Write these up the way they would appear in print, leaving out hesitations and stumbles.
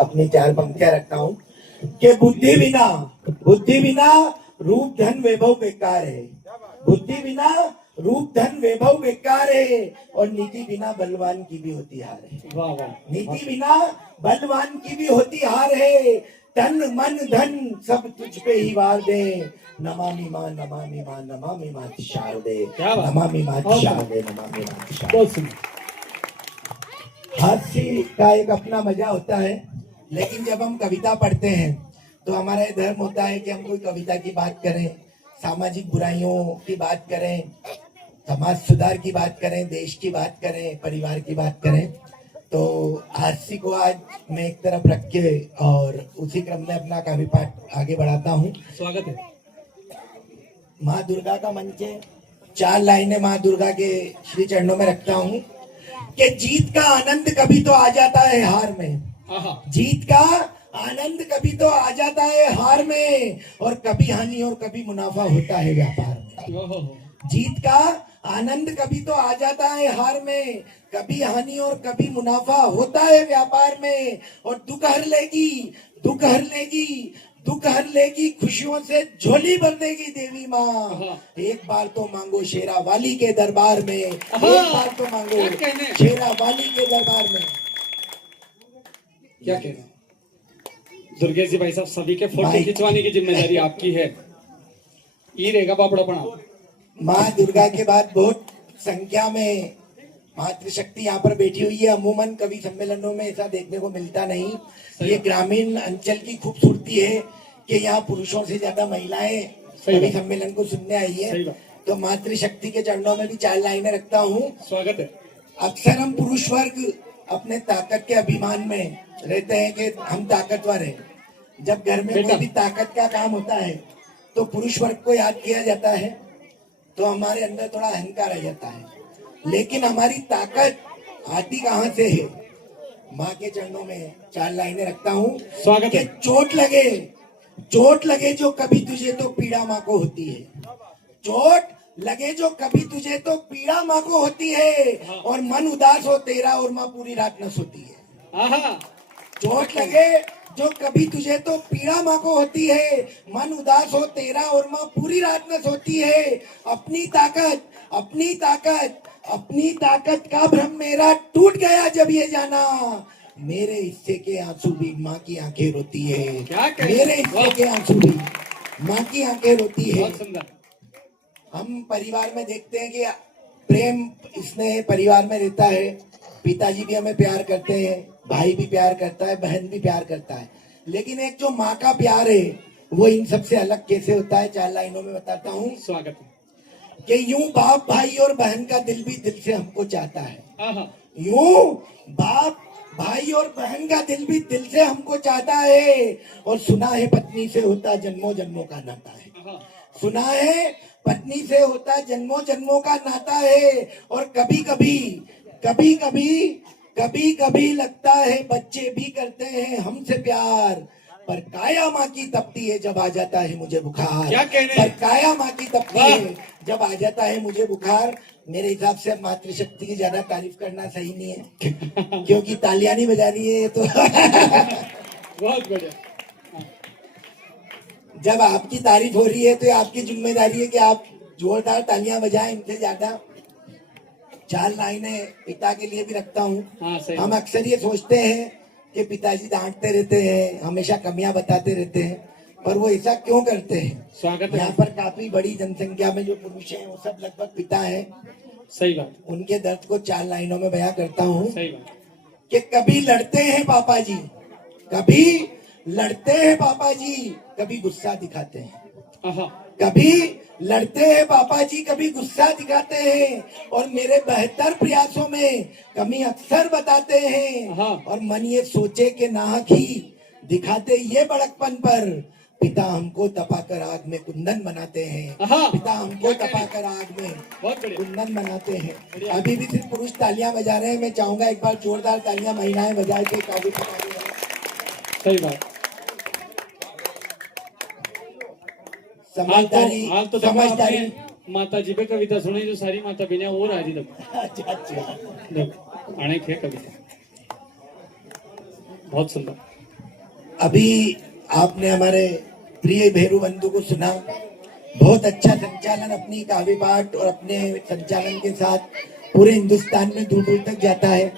अपनी 4 पंक्तियां रखता हूँ कि बुद्धि बिना रूप धन वैभव बेकार है। बुद्धि बिना रूप धन वैभव बेकार है और नीति बिना बलवान की भी होती हार है। वाह वाह, नीति बिना बलवान की भी होती हार है। तन मन धन सब तुझ पे ही वार दे। नमामि मां नमामि मां नमामि मां शारदे। क्या बात। नमामि मां शारदे नमामि मां शारदे। बहुत सुंदर। हास्य का एक अपना मजा होता है, लेकिन जब हम कविता पढ़ते हैं तो हमारा ये धर्म होता है कि हम कोई कविता की बात करें, सामाजिक बुराइयों की बात करें, समाज सुधार की बात करें, देश की बात करें, परिवार की बात करें। तो हास्य को आज मैं एक तरफ रख के और उसी क्रम में अपना काव्य पाठ आगे बढ़ाता हूँ। स्वागत है। माँ दुर्गा का मंच है, 4 लाइनें माँ दुर्गा के श्री चरणों में रखता हूँ कि जीत का आनंद कभी तो आ जाता है हार में। जीत का आनंद कभी तो आ जाता है हार में और कभी हानि और कभी मुनाफा होता है व्यापार में। जीत का आनंद कभी तो आ जाता है हार में, कभी हानि और कभी मुनाफा होता है व्यापार में। और दुख हर लेगी खुशियों से झोली भर देगी देवी माँ। एक बार तो मांगो शेरा वाली के दरबार में, एक बार तो मांगो शेरा वाली के दरबार में। क्या कहना दुर्गेश जी भाई साहब, सभी के फोटो खिंचवाने की जिम्मेदारी आपकी है। ये रहेगा बापड़ापना। माँ दुर्गा के बाद बहुत संख्या में मातृशक्ति यहाँ पर बैठी हुई है। अमूमन कवि सम्मेलनों में ऐसा देखने को मिलता नहीं। ये ग्रामीण अंचल की खूबसूरती है कि यहाँ पुरुषों से ज्यादा महिलाएं कवि सम्मेलन को सुनने आई है। तो मातृशक्ति के चरणों में भी 4 लाइनें रखता हूँ। स्वागत है। अक्सर हम पुरुष वर्ग अपने ताकत के अभिमान में रहते हैं कि हम ताकतवर हैं। जब घर में कोई भी ताकत का काम होता है तो पुरुष वर्ग को याद किया जाता है, तो हमारे अंदर थोड़ा अहंकार आ जाता है। लेकिन हमारी ताकत आती कहाँ से है? माँ के चरणों में 4 लाइनें रखता हूँ। स्वागत है। चोट लगे जो कभी तुझे तो पीड़ा माँ को होती है। चोट लगे जो कभी तुझे तो पीड़ा माँ को होती है और मन उदास हो तेरा और माँ पूरी रात न सोती है। चोट लगे जो कभी तुझे तो पीड़ा माँ को होती है, मन उदास हो तेरा और माँ पूरी रात न सोती है। अपनी ताकत का भ्रम मेरा टूट गया जब ये जाना, मेरे हिस्से के आंसू भी माँ की आंखें रोती है। मेरे हिस्से के आंसू भी माँ की आंखें रोती है। हम परिवार में देखते हैं कि प्रेम स्नेह परिवार में रहता है। पिताजी भी हमें प्यार करते हैं, भाई भी प्यार करता है, बहन भी प्यार करता है। लेकिन एक जो माँ का प्यार है वो इन सबसे अलग कैसे होता है? 4 लाइनों में बताता हूँ। स्वागत है। कि यूं बाप भाई और बहन का दिल भी दिल से हमको चाहता है। यूं बाप भाई और बहन का दिल भी दिल से हमको चाहता है। और सुना है पत्नी से होता जन्मों जन्मों का नाता है। सुना है पत्नी से होता जन्मों जन्मों का नाता है। और कभी कभी लगता है बच्चे भी करते हैं हमसे प्यार, पर काया माँ की तपती है जब आ जाता है मुझे बुखार। क्या कहने? पर काया माँ की तपती है जब आ जाता है मुझे बुखार। मेरे हिसाब से मातृशक्ति की ज्यादा तारीफ करना सही नहीं है क्योंकि तालियां नहीं बजानी है तो बहुत बढ़िया। जब आपकी तारीफ हो रही है तो आपकी जिम्मेदारी है कि आप जोरदार तालियां बजाएं इनसे ज्यादा। 4 लाइनें पिता के लिए भी रखता हूँ। हम अक्सर ये सोचते हैं कि पिताजी डांटते रहते हैं, हमेशा कमियां बताते रहते हैं, पर वो ऐसा क्यों करते हैं? स्वागत है। यहाँ पर काफी बड़ी जनसंख्या में जो पुरुष हैं वो सब लगभग पिता हैं। सही बात। उनके दर्द को 4 लाइनों में बयां करता हूँ। सही बात। कि कभी लड़ते हैं पापा जी, कभी गुस्सा दिखाते हैं। कभी लड़ते हैं पापा जी, कभी गुस्सा दिखाते हैं और मेरे बेहतर प्रयासों में कमी अक्सर बताते हैं। और मन ये सोचे कि नाहक ही दिखाते ये बड़कपन पर, पिता हमको तपाकर आग में कुंदन बनाते हैं। पिता हमको तपाकर आग में कुंदन बनाते हैं। अभी भी सिर्फ पुरुष तालियां बजा रहे हैं, मैं चाहूंगा एक बार जोरदार तालियां महिलाएं बजा के काबू पकड़े। सही बात। समझदारी माता जी पे कविता सुनी जो सारी माता बहने और आ जी अच्छा आने खे कविता बहुत सुंदर। अभी आपने हमारे प्रिय भेरू बंधु को सुना, बहुत अच्छा संचालन अपनी काव्य पाठ और अपने संचालन के साथ पूरे हिंदुस्तान में दूर दूर तक जाता है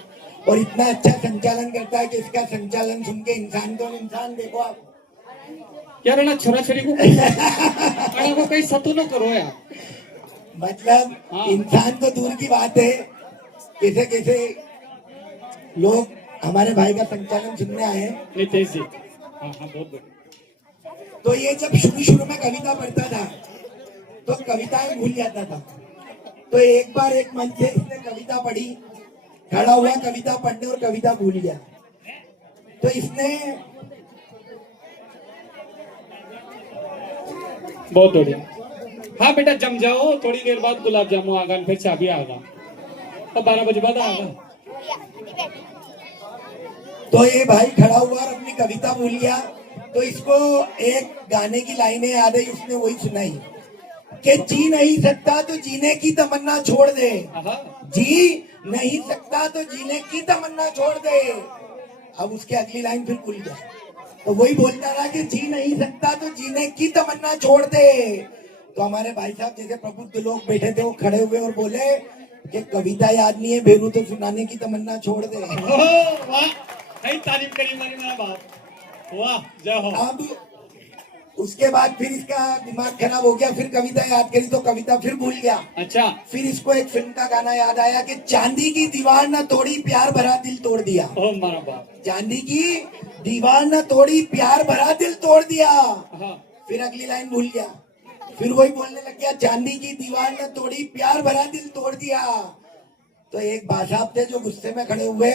और इतना अच्छा संचालन करता है कि इसका संचालन सुन के इंसान तो इंसान देखो आप यार ना छोरा छोरी को कहीं सतो न करो यार। मतलब हाँ। इंसान तो दूर की बात है, कैसे कैसे लोग हमारे भाई का संचालन सुनने आए हैं। नितेश जी, हाँ हाँ बहुत बढ़िया। तो ये जब शुरू शुरू में कविता पढ़ता था तो कविताएं भूल जाता था। तो एक बार एक मंच से इसने कविता पढ़ी, खड़ा हुआ कविता पढ़ने और कविता भूल गया। तो इसने बहुत बढ़िया। हाँ बेटा जम जाओ, थोड़ी देर बाद गुलाब जामुन आगा, फिर चाबी आगा और 12 बजे बाद आगा। तो ये भाई खड़ा हुआ और अपनी कविता भूल गया। तो इसको एक गाने की लाइनें याद है, उसने वही सुनाई कि जी नहीं सकता तो जीने की तमन्ना छोड़ दे, जी नहीं सकता तो जीने की तमन्ना छोड़ दे। अब उसके अगली लाइन फिर भूल गया। तो वही बोलता रहा कि जी नहीं सकता तो जीने की तमन्ना छोड़ दे। तो हमारे भाई साहब जैसे प्रबुद्ध लोग बैठे थे वो खड़े हुए और बोले कि कविता याद नहीं है भेरू तो सुनाने की तमन्ना छोड़ दे। वाह, तारीफ करी हमारी मेरा बात, वाह जय हो। अब उसके बाद फिर इसका दिमाग खराब हो गया, फिर कविता याद करी तो कविता फिर भूल गया। अच्छा, फिर इसको एक फिल्म का गाना याद आया कि चांदी की दीवार न तोड़ी प्यार भरा दिल तोड़ दिया। ओ मारा बाप, चांदी की दीवार न तोड़ी प्यार भरा दिल तोड़ दिया। हाँ फिर अगली लाइन भूल गया, फिर वही बोलने लग गया चांदी की दीवार न तोड़ी प्यार भरा दिल तोड़ दिया। तो एक भाई साहब थे जो गुस्से में खड़े हुए,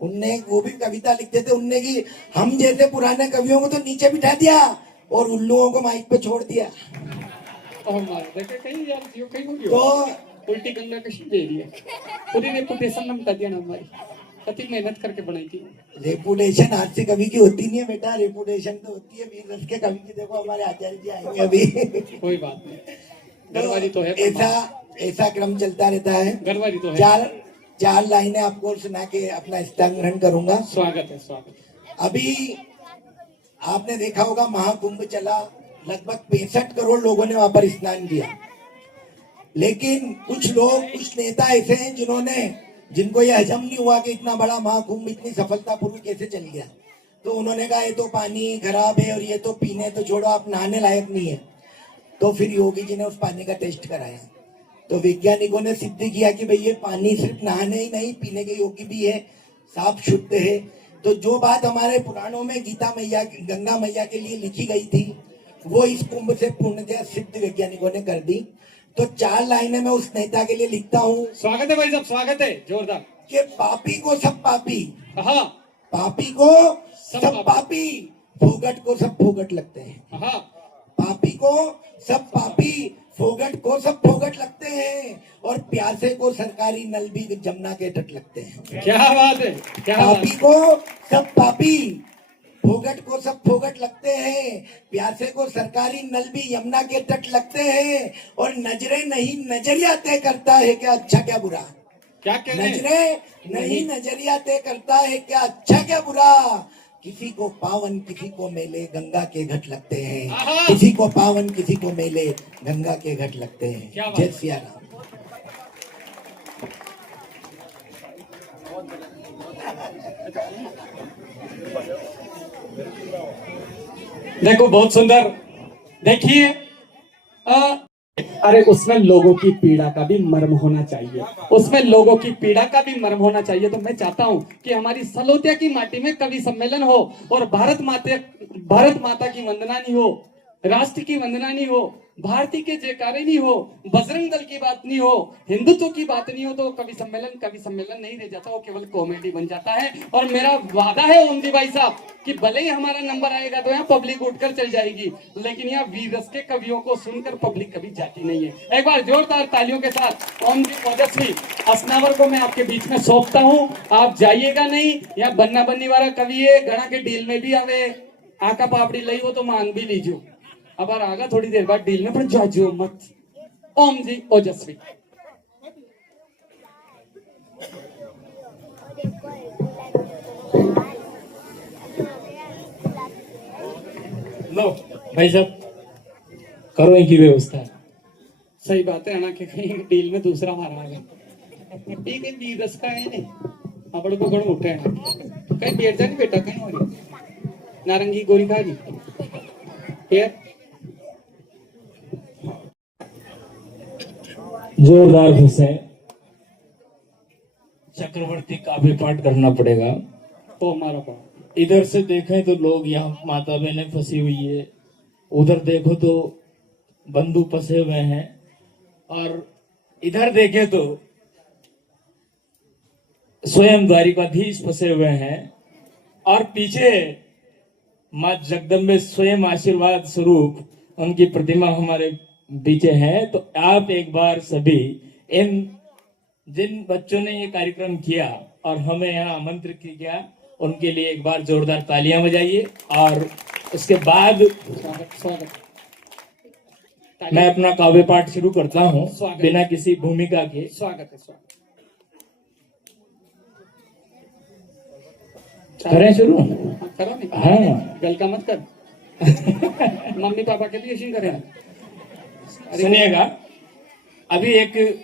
उनने वो भी कविता लिखते थे, उनने की हम जैसे पुराने कवियों को तो नीचे बिठा दिया और उल्लुओं को माइक पे छोड़ दिया। ओ मारा देखे कहीं यार जियो कहीं हो गया तो उल्टी गंगा कशी दे रही है, पूरी रेपुटेशन नम कर दिया ना हमारी, कति मेहनत करके बनाई थी। रेपुटेशन आज से कवि की होती नहीं है बेटा, रेपुटेशन तो होती है वीर रस के कवि की। देखो हमारे आचार्य जी आएंगे अभी। कोई बात नहीं, घरवाली तो है, ऐसा ऐसा क्रम चलता रहता है। घरवाली तो है। चार लाइनें आपको सुना के अपना स्थान ग्रहण करूंगा। स्वागत है, स्वागत। अभी आपने देखा होगा महाकुंभ चला, लगभग 65 करोड़ लोगों ने वहां पर स्नान किया। लेकिन कुछ लोग, कुछ नेता ऐसे हैं जिनको ये हजम नहीं हुआ कि इतना बड़ा महाकुंभ इतनी सफलतापूर्वक कैसे चल गया। तो उन्होंने कहा ये तो पानी खराब है और ये तो पीने तो छोड़ो, आप नहाने लायक नहीं है। तो फिर योगी जी ने उस पानी का टेस्ट कराया, तो वैज्ञानिकों ने सिद्ध किया कि भाई ये पानी सिर्फ नहाने ही नहीं पीने के योग्य भी है, साफ शुद्ध है। तो जो बात हमारे पुराणों में गीता मैया, गंगा मैया के लिए लिखी गई थी, वो इस कुंभ से पूर्णतः सिद्ध वैज्ञानिकों ने कर दी। तो 4 लाइनें मैं उस नेता के लिए लिखता हूँ। स्वागत है भाई साहब, स्वागत है जोरदार। कि पापी को सब पापी, हाँ पापी को सब पापी, फोगट को सब फोगट लगते हैं। हाँ, पापी को सब पापी, फोगट को सब फोगट लगते हैं, और प्यासे को सरकारी नल भी जमुना के तट लगते हैं। क्या बात है, क्या बात पापी को सब पापी, फोगट को सब फोगट लगते हैं, प्यासे को सरकारी नल भी यमुना के तट लगते हैं, और नजरे नहीं नजरिया तय करता है क्या अच्छा क्या बुरा। क्या कह रहे हैं? नजरे नहीं नजरिया तय करता है क्या अच्छा क्या बुरा। किसी को पावन किसी को मेले गंगा के घट लगते हैं, आहा। किसी को पावन किसी को मेले गंगा के घट लगते हैं। क्या बात। जय सिया राम। देखो बहुत सुंदर, देखिए अरे उसमें लोगों की पीड़ा का भी मर्म होना चाहिए, उसमें लोगों की पीड़ा का भी मर्म होना चाहिए। तो मैं चाहता हूं कि हमारी सलोतिया की माटी में कवि सम्मेलन हो और भारत माता की वंदना नहीं हो, राष्ट्र की वंदना नहीं हो, भारती के जयकारे नहीं हो, बजरंग दल की बात नहीं हो, हिंदुत्व की बात नहीं हो, तो कवि सम्मेलन नहीं रह जाता, वो केवल कॉमेडी बन जाता है। और मेरा वादा है ओम जी भाई साहब कि भले ही हमारा नंबर आएगा तो यहाँ पब्लिक उठकर चल जाएगी, लेकिन यहाँ वीर रस के कवियों को सुनकर पब्लिक कभी जाती नहीं है। एक बार जोरदार तालियों के साथ ओम जी ओजस्वी असनावर को मैं आपके बीच में सौंपता हूँ। आप जाइएगा नहीं, यहाँ बन्ना बन्नी वाला कवि है, गणा के डील में भी आवे, आका पापड़ी लई वो तो मांग भी लीजिए। अब आगा थोड़ी देर बाद डील में पर जाजो मत। ओम जी ओजस्वी। लो भाई साहब, करो इनकी व्यवस्था। सही बात है ना कि कहीं डील में दूसरा मारा आ गया। ठीक है, 20 का है नहीं अपने को गुण उठे ना कहीं बैठ जा नहीं बेटा, कहीं हो रही नारंगी गोरी खा जी फिर जोरदार खुश है। चक्रवर्ती काव्य पाठ करना पड़ेगा। तो हमारा पा इधर से देखें तो लोग यहाँ माता बहनें फंसी हुई है, उधर देखो तो बंधु फंसे हुए हैं, और इधर देखें तो स्वयं द्वारिकाधीश फंसे हुए हैं, और पीछे मां जगदम्बे स्वयं आशीर्वाद स्वरूप उनकी प्रतिमा हमारे पीछे है। तो आप एक बार सभी इन जिन बच्चों ने ये कार्यक्रम किया और हमें यहाँ आमंत्रित किया, उनके लिए एक बार जोरदार तालियां बजाइए। और उसके बाद स्वागत मैं अपना काव्य पाठ शुरू करता हूँ स्वागत। बिना किसी भूमिका के। स्वागत है स्वागत। करें शुरू? करो नहीं हाँ, गल का मत कर मम्मी पापा के लिए ऐसे करें। सुनिएगा, अभी एक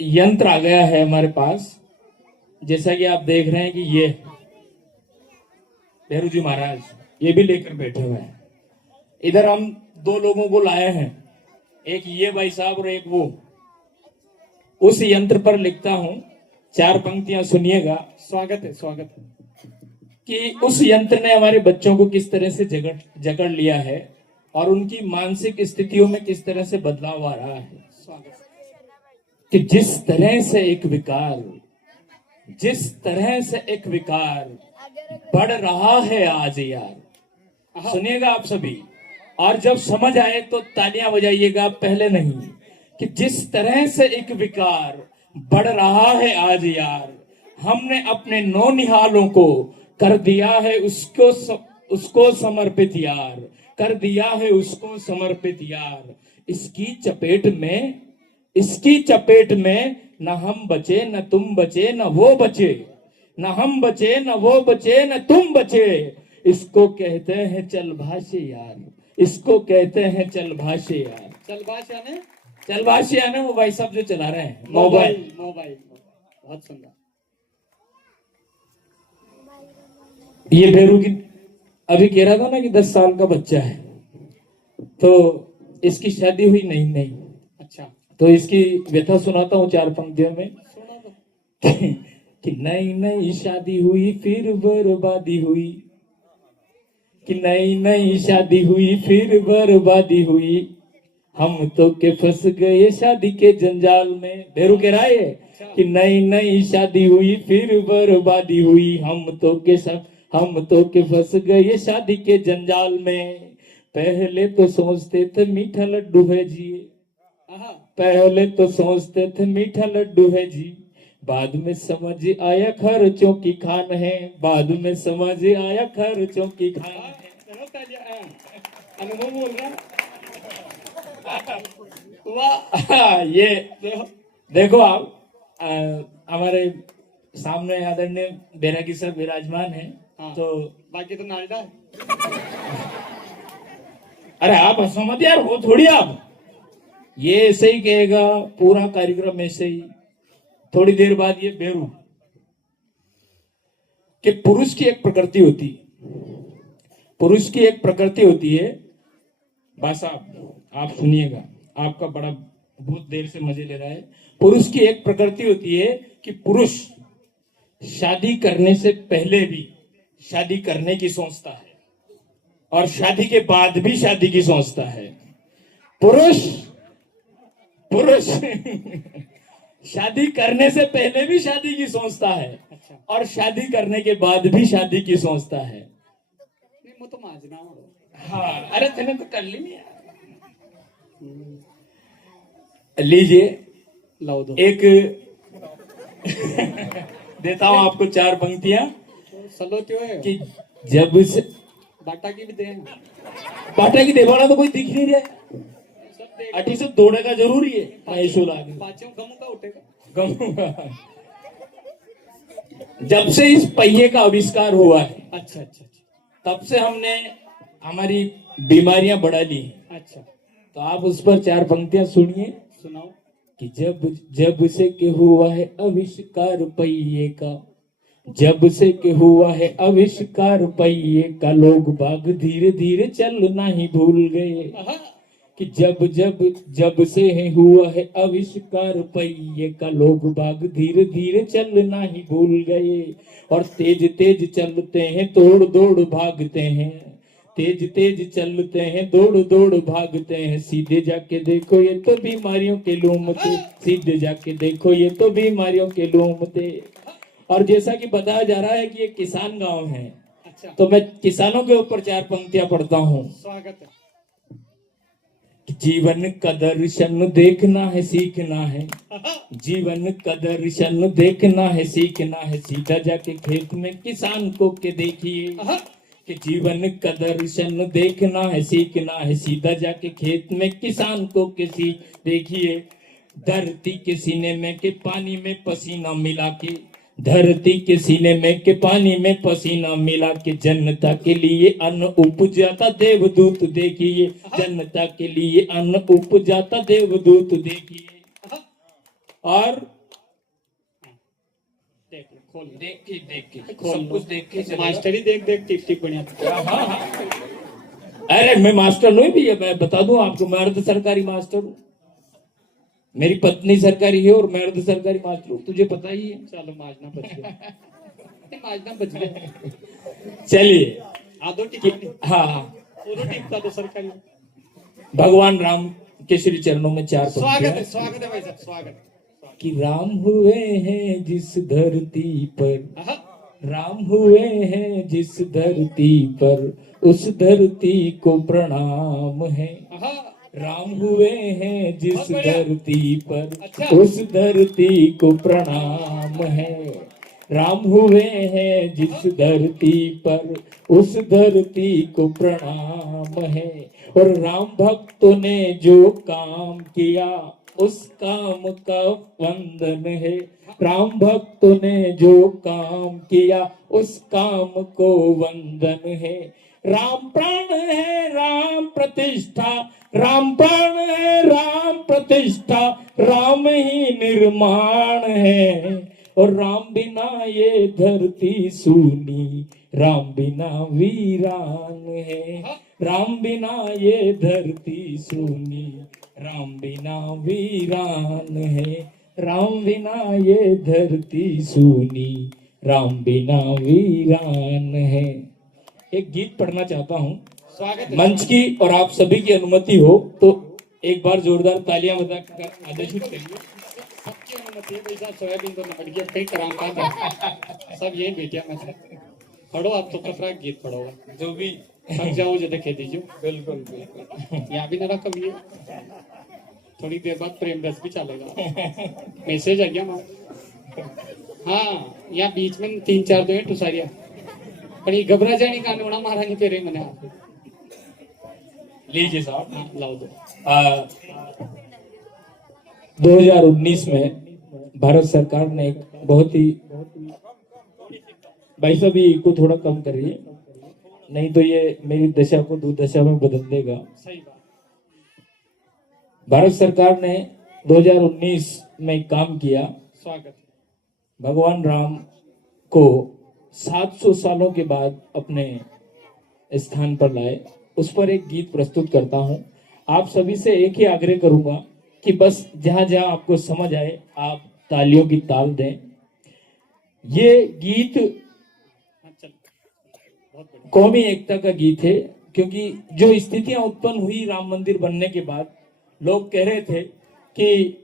यंत्र आ गया है हमारे पास, जैसा कि आप देख रहे हैं कि ये भैरू जी महाराज ये भी लेकर बैठे हुए हैं। इधर हम दो लोगों को लाए हैं, एक ये भाई साहब और एक वो। उस यंत्र पर लिखता हूं, 4 पंक्तियां सुनिएगा। स्वागत है स्वागत है। कि उस यंत्र ने हमारे बच्चों को किस तरह से जकड़ लिया है और उनकी मानसिक स्थितियों में किस तरह से बदलाव आ रहा है। स्वागत कि जिस तरह से एक विकार बढ़ रहा है आज यार, सुनिएगा आप सभी, और जब समझ आए तो तालियां बजाइएगा, पहले नहीं। कि जिस तरह से एक विकार बढ़ रहा है आज यार, हमने अपने नौनिहालों को कर दिया है उसको समर्पित यार, कर दिया है उसको समर्पित यार। इसकी चपेट में न हम बचे न तुम बचे न वो बचे, न हम बचे न वो बचे न तुम बचे। इसको कहते हैं चल भाषे यार, इसको कहते हैं चल भाषे यार। चल भाषे ने वो भाई साहब जो चला रहे हैं मोबाइल। बहुत सुंदर। ये भैरू की अभी कह रहा था ना कि 10 साल का बच्चा है, तो इसकी शादी हुई नहीं। अच्छा, तो इसकी व्यथा सुनाता हूँ 4 पंक्तियों में। सुना दो। कि नई शादी हुई फिर बर्बादी हुई, कि नई शादी हुई फिर बर्बादी हुई, हम तो के फंस गए शादी के जंजाल में। भैरू कह रहा है कि नई शादी हुई फिर बर्बादी हुई, हम तो के फंस गए शादी के जंजाल में। पहले तो सोचते थे मीठा लड्डू है जी, पहले तो सोचते थे मीठा लड्डू है जी, बाद में समझ आया खर्चों की खान है, बाद में समझ आया खर्चों की खान है। अनुभव बोल रहा। वाह, ये देखो आप, हमारे सामने आदरणीय बैरागी सर विराजमान है। हाँ, तो बाकी तो नालडा है। अरे आप हंसो मत यार, वो थोड़ी आप, ये ऐसे ही कहेगा पूरा कार्यक्रम ऐसे ही। थोड़ी देर बाद ये बेरू कि पुरुष की एक प्रकृति होती है, पुरुष की एक प्रकृति होती है। बस आप सुनिएगा, आपका बड़ा बहुत देर से मजे ले रहा है। पुरुष की एक प्रकृति होती है कि पुरुष शादी करने से पहले भी शादी करने की सोचता है और शादी के बाद भी शादी की सोचता है। पुरुष शादी करने से पहले भी शादी की सोचता है। अच्छा। और शादी करने के बाद भी शादी की सोचता है। नहीं, वो तो माजना हो। हाँ, अरे तेने तो कर ली नहीं यार। लीजिए, लाओ दो। एक देता हूं आपको 4 पंक्तियां। सलोते हुए कि जब से बाटा की भी दे, बाटा की देवाना तो कोई दिख नहीं रहा, सब दे। अटी से दौड़ेगा जरूरी है। पाँचों गमू का उठेगा। जब से इस पहिए का आविष्कार हुआ है, अच्छा, तब से हमने हमारी बीमारियां बढ़ा ली हैं। अच्छा, तो आप उस पर 4 पंक्तियां सुनिए सुनाओ। कि जब जब से के हुआ है आविष्कार पहिए का, जब से के हुआ है आविष्कार पहिए का, लोग बाग धीरे धीरे चलना ही भूल गए। आहा, कि जब जब जब से है हुआ है आविष्कार पहिए का, लोग बाग धीरे धीरे चलना ही भूल गए। और तेज तेज चलते हैं, दौड़ दौड़ भागते हैं, तेज तेज चलते हैं, दौड़ दौड़ भागते हैं। सीधे जाके देखो ये तो बीमारियों के लूम थे, सीधे जाके देखो ये तो बीमारियों के लूम थे। और जैसा कि बताया जा रहा है कि ये किसान गांव है, अच्छा, तो मैं किसानों के ऊपर 4 पंक्तियां पढ़ता हूँ। स्वागत है। जीवन का दर्शन देखना है, सीखना है, आहा, जीवन का दर्शन देखना है, सीखना है। सीधा जाके खेत में किसान को के देखिए। आहा, कि जीवन का दर्शन देखना है, सीखना है। सीधा जाके खेत में किसान को के देखिए। धरती के सीने में के पानी में पसीना मिला के, धरती के सीने में के पानी में पसीना मिला के, जनता के लिए अन्न उपजाता देवदूत देखिए, जनता के लिए अन्न उपजाता देवदूत देखिए। और देख लो, खोल लो। देख के खोल सब लो। कुछ देख के चलेगा। मास्टर ही देख देख टिप टिप बढ़िया। हाँ, हाँ। अरे मैं मास्टर नहीं भैया, मैं बता दूं आपको, मैं अर्ध सरकारी मास्टर हूँ। मेरी पत्नी सरकारी है और मैं अर्ध सरकारी मास्टर हूँ, तुझे पता ही है। चलो, माजना बच गया। माजना बच गया। चलिए आधो टिप, हाँ हाँ, पूरा टिप का तो सरकारी। भगवान राम के श्री चरणों में 4 पंक्तियां। स्वागत है भाई साहब, स्वागत। कि राम हुए हैं जिस धरती पर, आहा, राम हुए हैं जिस धरती पर, उस धरती को प्रणाम है। आहा, राम हुए हैं जिस बहुत बढ़िया। धरती पर, अच्छा। उस धरती को प्रणाम है। राम हुए हैं जिस धरती पर, उस धरती को प्रणाम है। और राम भक्तों ने जो काम किया, उस काम का वंदन है। राम भक्तों ने जो काम किया, उस काम को वंदन है। राम प्राण है राम प्रतिष्ठा, राम प्राण है राम प्रतिष्ठा, राम ही निर्माण है। और राम बिना ये धरती सूनी, राम बिना वीरान है। राम बिना ये धरती सूनी, राम बिना वीरान है। राम बिना ये धरती सूनी, राम बिना वीरान है। एक गीत पढ़ना चाहता हूँ स्वागत है। मंच की, और आप सभी की अनुमति हो तो एक बार जोरदार तालियां बजाकर आदेशित करिए। सबकी अनुमति है भाई साहब, सोयाबीन तो निपट गया, कई कराम का सब यही बेटिया में से। पढ़ो आप तो कफरा गीत पढ़ो, जो भी थक जाओ जो देखे दीजिए। बिल्कुल बिल्कुल। यहाँ भी ना रखा भी है। थोड़ी देर बाद प्रेम रस भी चलेगा। मैसेज आ गया ना। हाँ, यहाँ बीच में 3-4 दो है टुसारिया, पर ये घबरा जाने का नोना मारा नहीं पे रही मैंने। लीजिए साहब। हाँ, लाओ दो। 2019 में भारत सरकार ने एक बहुत ही, भाई साहब को थोड़ा कम करिए, नहीं तो ये मेरी दशा को दुर्दशा में बदल देगा। सही बात। भारत सरकार ने 2019 में एक काम किया, स्वागत। भगवान राम को 700 सालों के बाद अपने स्थान पर लाए। उस पर एक गीत प्रस्तुत करता हूं। आप सभी से एक ही आग्रह करूंगा कि बस जहां जहां आपको समझ आए आप तालियों की ताल दें। ये गीत हाँ, चल। बहुत बढ़िया। कौमी एकता का गीत है, क्योंकि जो स्थितियां उत्पन्न हुई राम मंदिर बनने के बाद, लोग कह रहे थे कि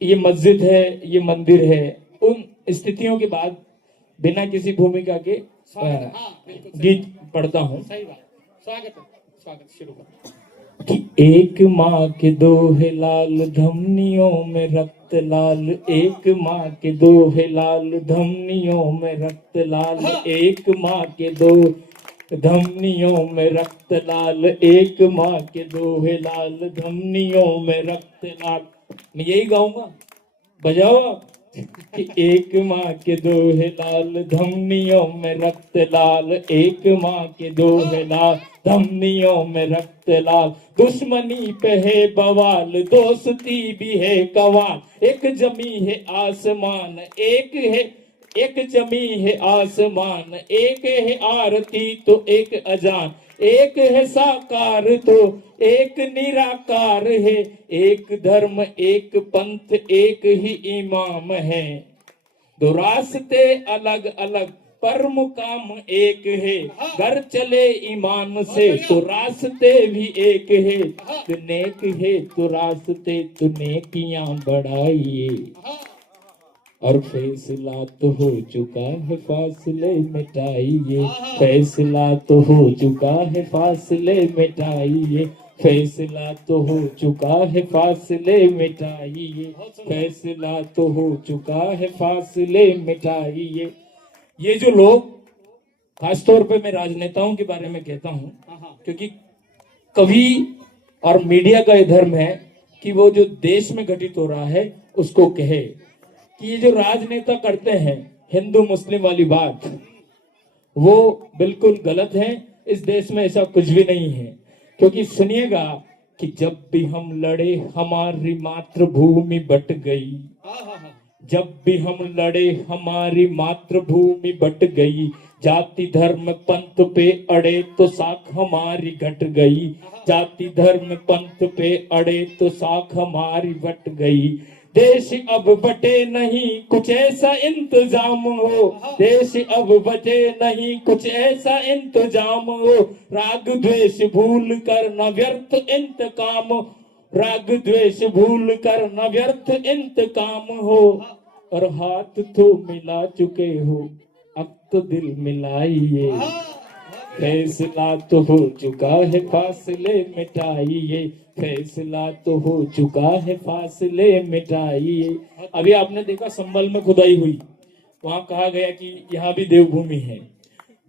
ये मस्जिद है, ये मंदिर है। उन स्थितियों के बाद बिना किसी भूमिका के स्वागत। हाँ, बिल्कुल सही। गीत पढ़ता हूँ। सही बात। स्वागत है, स्वागत। शुरू कर। कि एक माँ के दोहे लाल, धमनियों में रक्त लाल। एक माँ के दोहे लाल, धमनियों में रक्त लाल। एक माँ के दो धमनियों में रक्त लाल। एक माँ के दोहे लाल, धमनियों में रक्त लाल। मैं यही गाऊंगा, बजाओ। कि एक माँ के दो है लाल, धमनियों में रक्त लाल। एक माँ के दो है लाल, धमनियों में रक्त लाल। दुश्मनी पे है बवाल, दोस्ती भी है कवाल। एक जमी है आसमान, एक जमी है आसमान। एक है आरती तो एक अजान। एक है साकार तो एक निराकार है। एक धर्म एक पंथ एक ही इमाम है। दो रास्ते अलग अलग पर मुकाम एक है। घर चले ईमान से तो रास्ते भी एक है। तो नेक है तो रास्ते तो नेकियां बढ़ाइए। और फैसला तो हो चुका है, फासले मिटाइए। फैसला तो हो चुका है, फासले मिटाइए। फैसला तो हो चुका है, फासले मिटाइए। फैसला तो हो चुका है, फासले मिटाइए। ये जो लोग, खासतौर पे मैं राजनेताओं के बारे में कहता हूँ, क्योंकि कवि और मीडिया का ये धर्म है कि वो जो देश में घटित हो रहा है उसको कहे। कि ये जो राजनेता करते हैं हिंदू मुस्लिम वाली बात, वो बिल्कुल गलत है। इस देश में ऐसा कुछ भी नहीं है। क्योंकि सुनिएगा कि जब भी हम लड़े हमारी मातृभूमि बट गई। जब भी हम लड़े हमारी मातृभूमि बट गई। जाति धर्म पंथ पे अड़े तो साख हमारी घट गई। जाति धर्म पंथ पे अड़े तो साख हमारी बट गई। देश अब बटे नहीं कुछ ऐसा इंतजाम हो। देश अब बटे नहीं कुछ ऐसा इंतजाम हो। राग द्वेष भूल कर न व्यर्थ इंतकाम। राग द्वेष भूल कर न व्यर्थ इंतकाम हो। और हाथ तो मिला चुके हो, अब तो दिल मिलाइए। फैसला तो हो चुका है, फासले मिटाइए। फैसला तो हो चुका है, फासले मिटाइए। अभी आपने देखा संभल में खुदाई हुई, वहां कहा गया कि यहाँ भी देवभूमि है।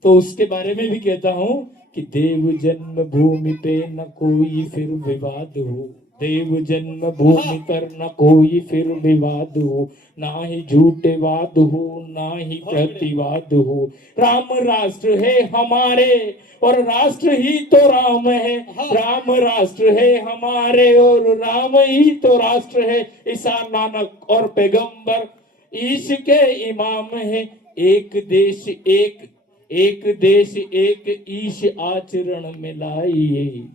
तो उसके बारे में भी कहता हूँ कि देव जन्म भूमि पे न कोई फिर विवाद हो। देव जन्म भूमि पर न कोई फिर विवाद हो। ना ही झूठे वाद हो ना ही प्रतिवाद हो। राम राष्ट्र है हमारे और राष्ट्र ही तो राम है। राम राष्ट्र है हमारे और राम ही तो राष्ट्र है। ईसा नानक और पैगंबर ईश के इमाम है। एक देश एक ईश आचरण में लाइए।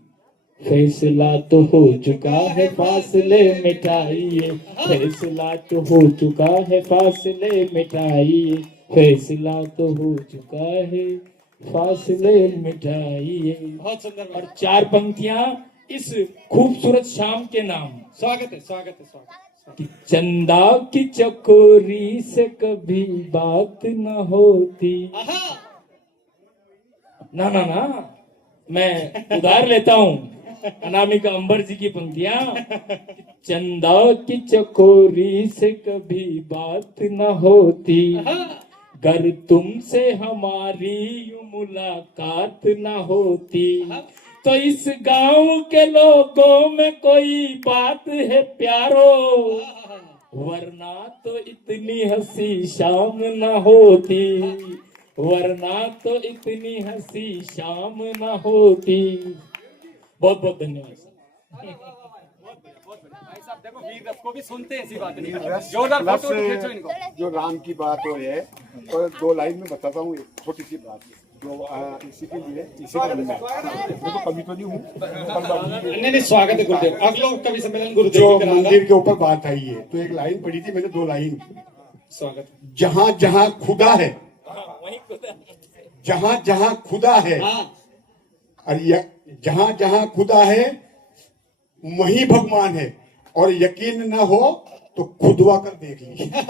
फैसला तो हो चुका है, फासले मिटाइए। फैसला तो हो चुका है, फासले मिटाइए। फैसला तो हो चुका है, फासले मिटाइए। बहुत सुंदर। और चार पंक्तियां इस खूबसूरत शाम के नाम। स्वागत है, स्वागत है, स्वागत। कि चंदा की चकोरी से कभी बात न होती। ना मैं उधार लेता हूँ अनामिका अंबर जी की पंक्तियां। चंदा की चकोरी से कभी बात न होती। गर तुमसे हमारी यूं मुलाकात न होती। तो इस गांव के लोगों में कोई बात है प्यारो। वरना तो इतनी हंसी शाम न होती। वरना तो इतनी हंसी शाम न होती। बहुत बहुत धन्यवाद भाई साहब देखो, वीर रस को भी सुनते हैं, ऐसी बात नहीं। रस जोरदार प्लस फोटो खींचो इनको। जो राम की बात हो है, और दो लाइन में बताता हूँ एक छोटी सी बात जो इसी के लिए इसी का मैं तो कभी तो नहीं हूँ। नहीं, स्वागत है गुरुदेव। आप लोग कवि सम्मेलन गुरुदेव जो की करा रहा। मंदिर के ऊपर बात आई है तो एक लाइन पढ़ी थी मैंने, दो लाइन। स्वागत। जहाँ जहाँ खुदा है, जहाँ जहाँ खुदा है, और जहाँ जहाँ खुदा है वहीं भगवान है। और यकीन न हो तो खुदवा कर देख लीजिए।